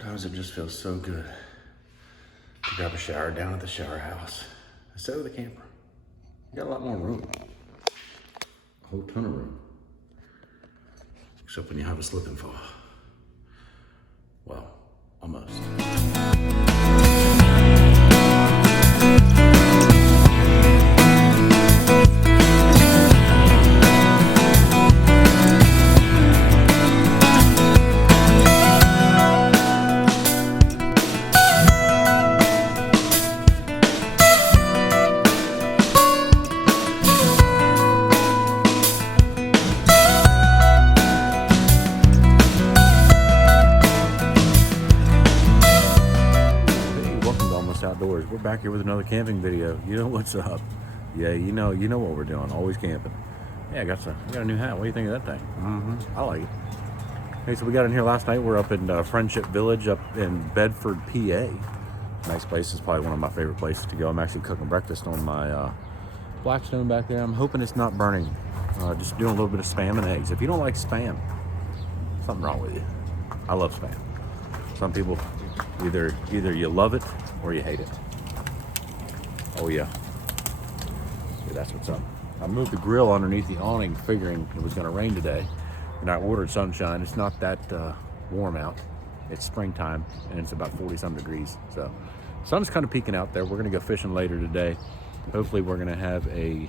Sometimes it just feels so good to grab a shower down at the shower house instead of the camper. You got a lot more room. A whole ton of room. Except when you have a slip and fall. Well, almost. Outdoors. We're back here with another camping video. You know what's up? Yeah, you know what we're doing. Always camping. Yeah, I got a new hat. What do you think of that thing? I like it. Hey, so we got in here last night. We're up in Friendship Village up in Bedford, PA. Nice place. It's probably one of my favorite places to go. I'm actually cooking breakfast on my Blackstone back there. I'm hoping it's not burning. Just doing a little bit of spam and eggs. If you don't like spam, something wrong with you. I love spam. Some people either you love it or you hate it. Oh yeah. That's what's up. I moved the grill underneath the awning figuring it was going to rain today, and I ordered sunshine. It's not that warm out. It's springtime and it's about 40 some degrees, so sun's kind of peeking out there. We're going to go fishing later today. Hopefully we're going to have a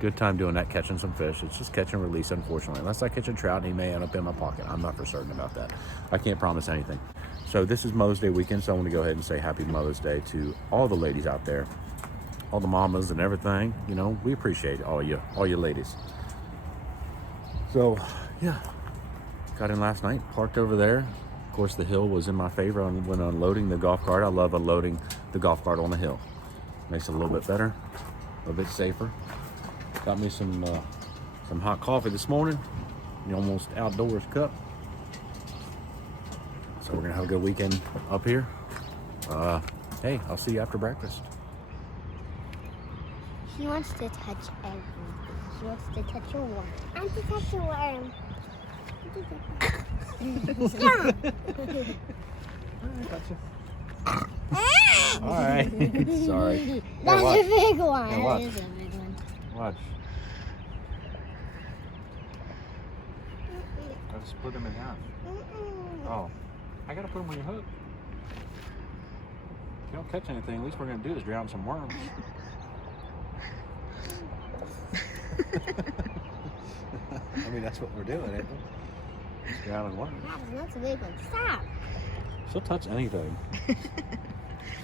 good time doing that, catching some fish. It's just catch and release, unfortunately. Unless I catch a trout, he may end up in my pocket. I'm not for certain about that. I can't promise anything. So this is Mother's Day weekend, so I want to go ahead and say happy Mother's Day to all the ladies out there, all the mamas and everything. You know, we appreciate all you ladies. So yeah, got in last night, parked over there. Of course, the hill was in my favor when unloading the golf cart. I love unloading the golf cart on the hill. Makes it a little bit better, a little bit safer. Got me some hot coffee this morning, the Almost Outdoors cup. So we're gonna have a good weekend up here. Hey, I'll see you after breakfast. He wants to touch everything. He wants to touch your worm. I want to touch your worm. Stop! All right. Sorry. That's Hey, a big one. Hey, watch. That is a big one. Watch. I've split them in half. Oh. I gotta put them on your hook. If you don't catch anything, at least we're gonna do is drown some worms. I mean, that's what we're doing, isn't it? Just drowning worms. That's a big one. Stop. She'll touch anything.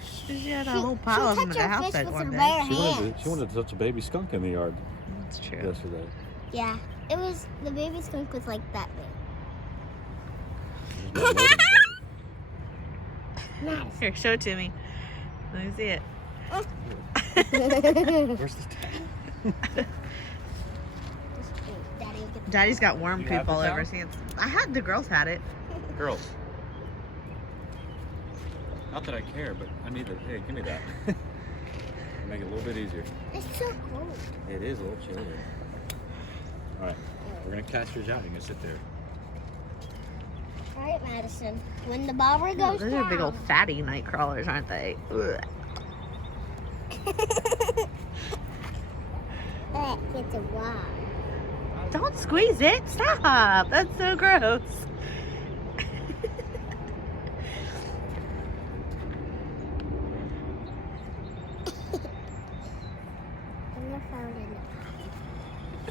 She had a whole pile of them in the house that one day. She wanted to touch a baby skunk in the yard. That's true. Yesterday. Yeah, it was, the baby skunk was like that big. Nice. Here, show it to me. Let me see it. Where's the towel? Daddy's got worm You poop have the all over towel? his hands. I had, the girls had it. Girls. Not that I care, but I need to. Hey, give me that. Make it a little bit easier. It's so cold. It is a little chilly. All right, we're gonna cast yours out. You can sit there. All right, Madison. When the bobber goes Those down. are big old fatty night crawlers, aren't they? Ugh. It's a wow. Don't squeeze it. Stop. That's so gross.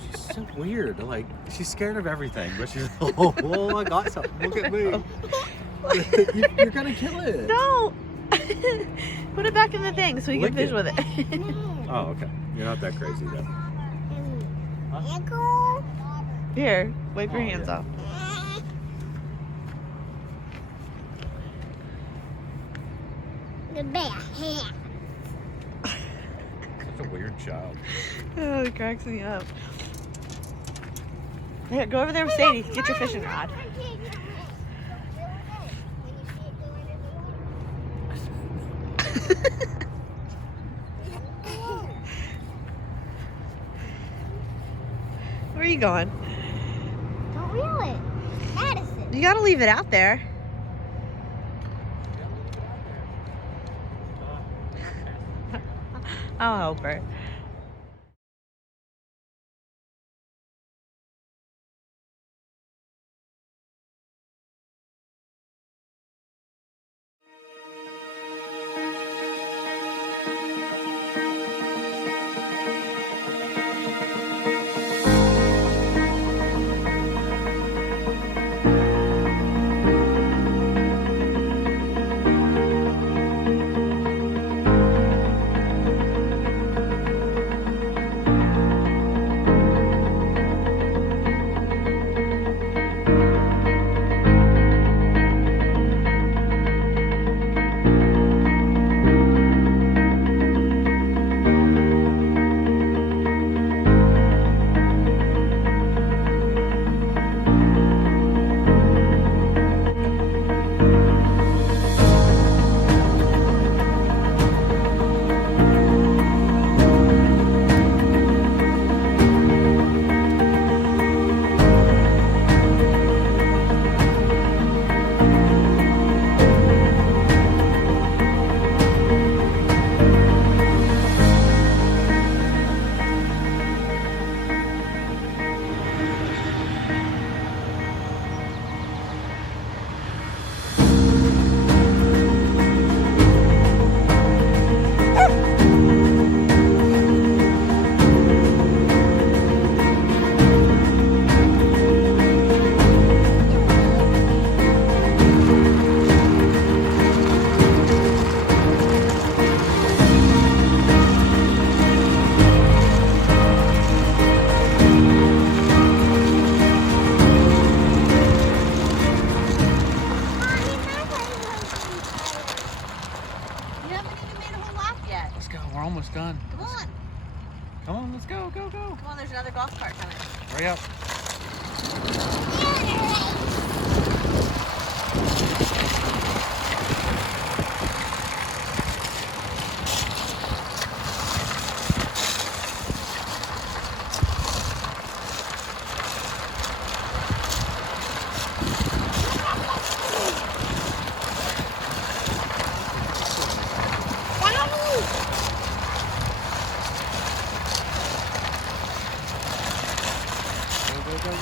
She's so weird. Like, she's scared of everything, but she's oh, I got something. Look at me. You're gonna kill it. Don't. Put it back in the thing so we can Lick fish it. with it. Oh, okay. You're not that crazy though. Ankle. Here, wipe your Oh, hands yeah. off. The bear hand. Such a weird child. Oh, it cracks me up. Here, go over there with Sadie. Get your fishing rod. Where are you going? Don't reel it. Madison. You gotta leave it out there. I'll help her. Done. Come on. Come on, let's go, go, go. Come on, there's another golf cart coming. Hurry up. Go, go, go.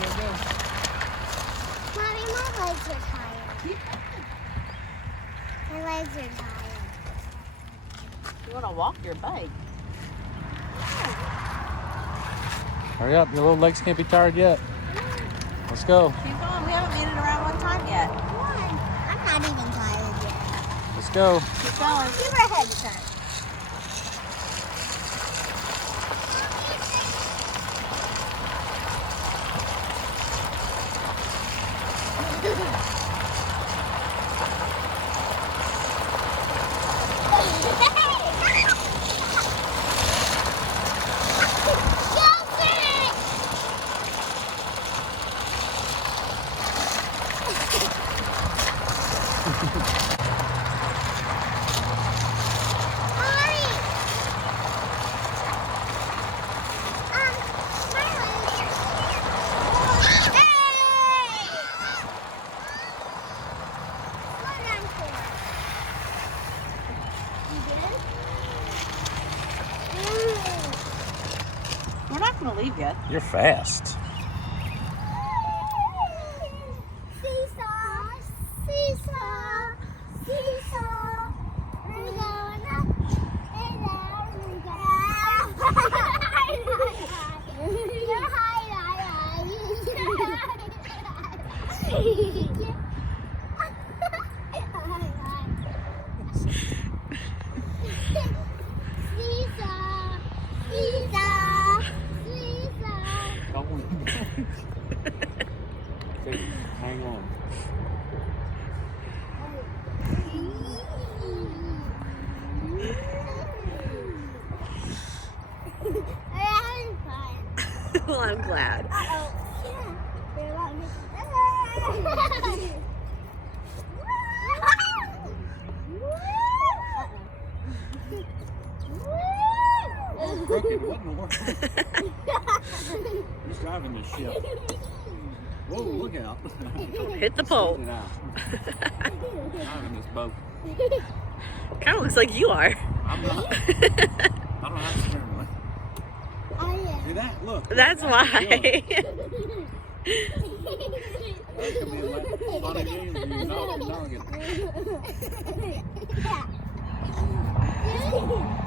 Mommy, my legs are tired. My legs are tired. You want to walk your bike? Hurry up, your little legs can't be tired yet. Let's go. Keep going. We haven't made it around one time yet. Come on. I'm not even tired yet. Let's go. Keep going. Give her a head start. We're not going to leave yet. You're fast. Seesaw, seesaw, seesaw. We're going up and down and down. You're high, Seesaw, seesaw, seesaw. Hang on. Well, I'm glad. Crooked, what in the world? He's driving this ship. Whoa, look out. Hit the pole. Driving this boat. Kind of looks like you are. I'm not. I don't have a steering wheel. Oh, yeah. See that? Look. That's why. That could be a lot of games where you're not knowing it.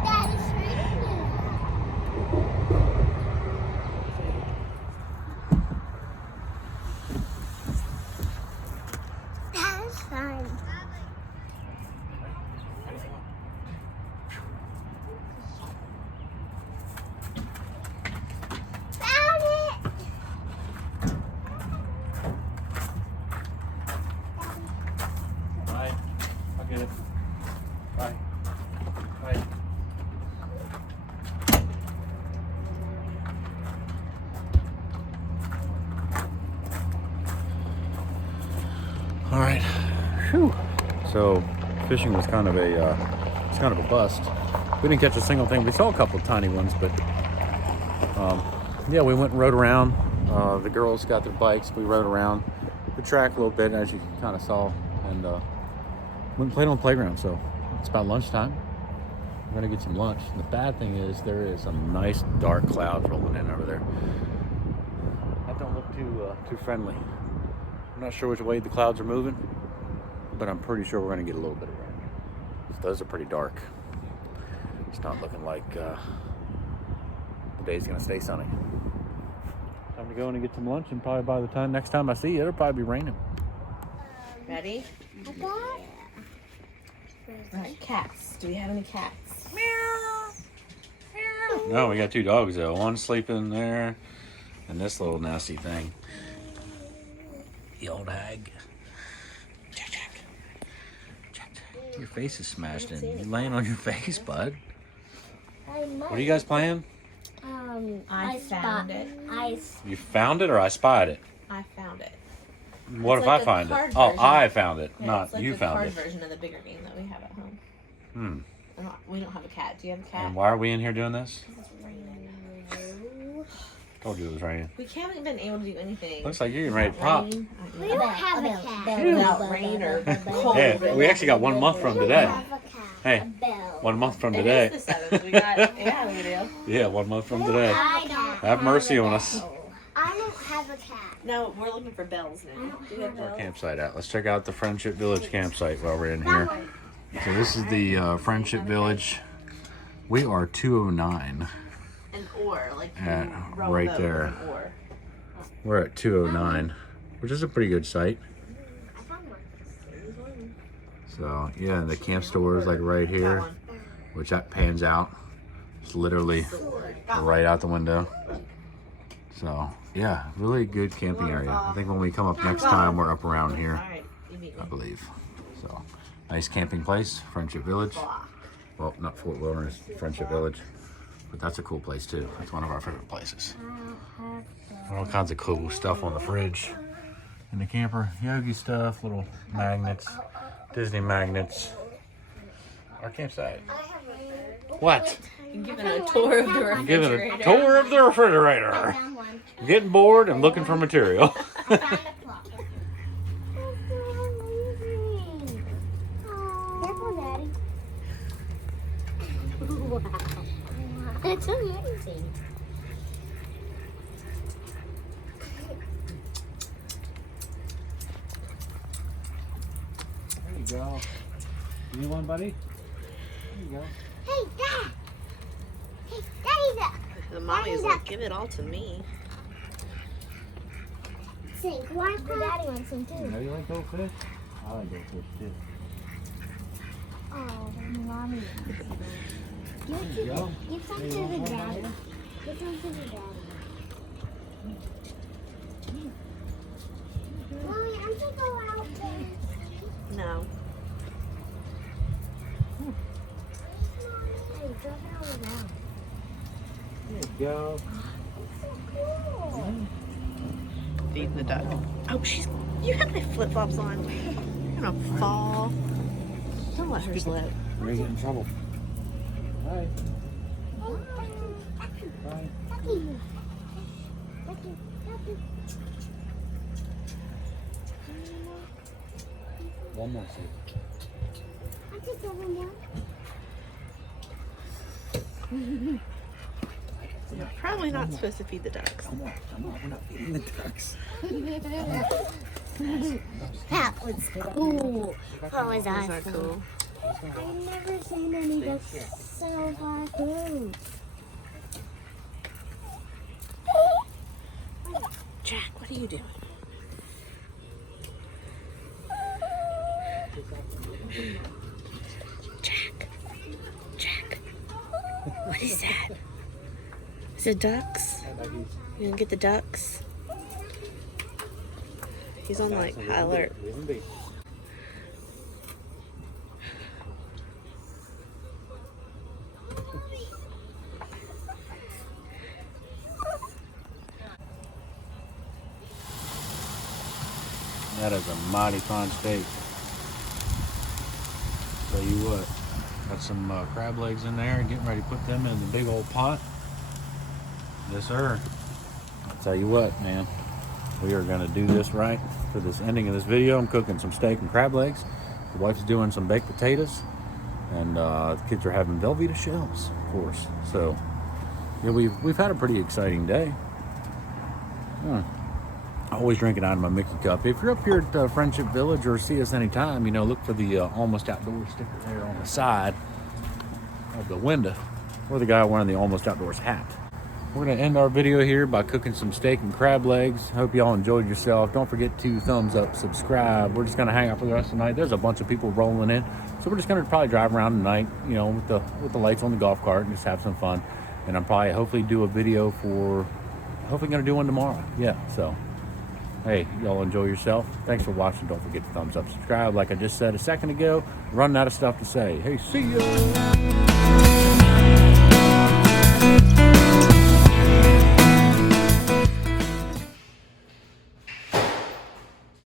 That is right. That is fun. Found it. Bye. I'll get it. Bye. Bye. All right. Whew. So fishing was kind of a bust. We didn't catch a single thing. We saw a couple of tiny ones, but yeah, we went and rode around. The girls got their bikes. We rode around the track a little bit, as you kind of saw, and went and played on the playground. So it's about lunchtime. We're gonna get some lunch. And the bad thing is there is some nice dark clouds rolling in over there. That don't look too friendly. I'm not sure which way the clouds are moving, but I'm pretty sure we're gonna get a little bit of rain. Those are pretty dark. It's not looking like the day's gonna stay sunny. Time to go in and get some lunch, and probably by the time next time I see you, it'll probably be raining. Ready? Right, cats. Do we have any cats? Meow. Meow. No, we got two dogs though. One sleeping there, and this little nasty thing. The old hag. Jack, Jack. Jack, Jack. Your face is smashed in. You're laying on your face, bud. What are you guys playing? I found it. You found it or I spied it? I found it. What It's if like I the find it? card Oh, version. I found it, Yeah, not it's like you the found card it. version of the bigger game that we have at home. Hmm. We don't have a cat. Do you have a cat? And why are we in here doing this? It's raining. Told you it was raining. We haven't been able to do anything. Looks like you're getting ready to pop. Rain. We don't have a cat. Without rain or cold. Hey, we actually got 1 month from We today. have a cat. Hey, A bell. 1 month from It today. is the 7th. We got, yeah, we do. Yeah, 1 month from today. I don't Have mercy on us. I don't have a cat. No, we're looking for bells now. Do you have bells? Campsite out. Let's check out the Friendship Village campsite while we're in here. So this is the Friendship Village. We are 209. An oar, like you At row a right boat there. with an oar. We're at 209, which is a pretty good site. I found one. So yeah, and the camp store is like right That here, one. which that pans out. It's literally right out the window. So yeah, really good camping area. I think when we come up next time, we're up around here, All right, you beat me. I believe. So nice camping place, Friendship Village. Well, not Fort Wilderness, Friendship Village, but that's a cool place too. It's one of our favorite places. All kinds of cool stuff on the fridge. In the camper, Yogi stuff, little magnets, Disney magnets. Our campsite. What? You're giving a tour of the refrigerator. Giving a tour of the refrigerator. Found one. Getting bored and looking for material. I found a clock. That's so amazing. Careful, Daddy. Wow. It's amazing. There you go. You need one, buddy? There you go. Hey, Dad. Hey, Daddy, duck. The mommy's like, give it all to me. Sing. Why Daddy wants some too? How do you like goldfish? I like goldfish too. Oh, Mommy. There you go. Give some Hey, to you the want one, daddy. Daddy? Give some to the daddy. Mommy, I'm gonna go out there. No. Hey, drop it on the ground. There you go. It's so cool. Feeding the duck. Oh, you have my flip flops on. You're gonna fall. Don't let her slip. You're gonna get in trouble. Bye. Hey, Bye. Ducky. Ducky, Ducky. One more seat. I could go one more. You're probably not supposed to feed the ducks. Come on, we're not feeding the ducks. That was cool. That was Is that awesome. cool? I've never seen any ducks so far through. Jack, what are you doing? Jack, what is that? Is it ducks? You gonna get the ducks? He's on like high alert. That is a mighty fine steak. Tell you what, got some crab legs in there, getting ready to put them in the big old pot. Yes, sir. I'll tell you what, man, we are gonna do this right for this ending of this video. I'm cooking some steak and crab legs. The wife's doing some baked potatoes, and the kids are having Velveeta shells, of course. So, yeah, we've had a pretty exciting day. Always drinking out of my Mickey cup. If you're up here at Friendship Village or see us anytime, look for the Almost Outdoors sticker there on the side of the window, or the guy wearing the Almost Outdoors hat. We're going to end our video here by cooking some steak and crab legs. Hope y'all enjoyed yourself. Don't forget to thumbs up, subscribe. We're just going to hang out for the rest of the night. There's a bunch of people rolling in, so we're just going to probably drive around tonight, with the lights on the golf cart and just have some fun. And I'm probably hopefully do a video hopefully going to do one tomorrow. Yeah, so. Hey, y'all enjoy yourself. Thanks for watching. Don't forget to thumbs up, subscribe. Like I just said a second ago, running out of stuff to say. Hey, see ya.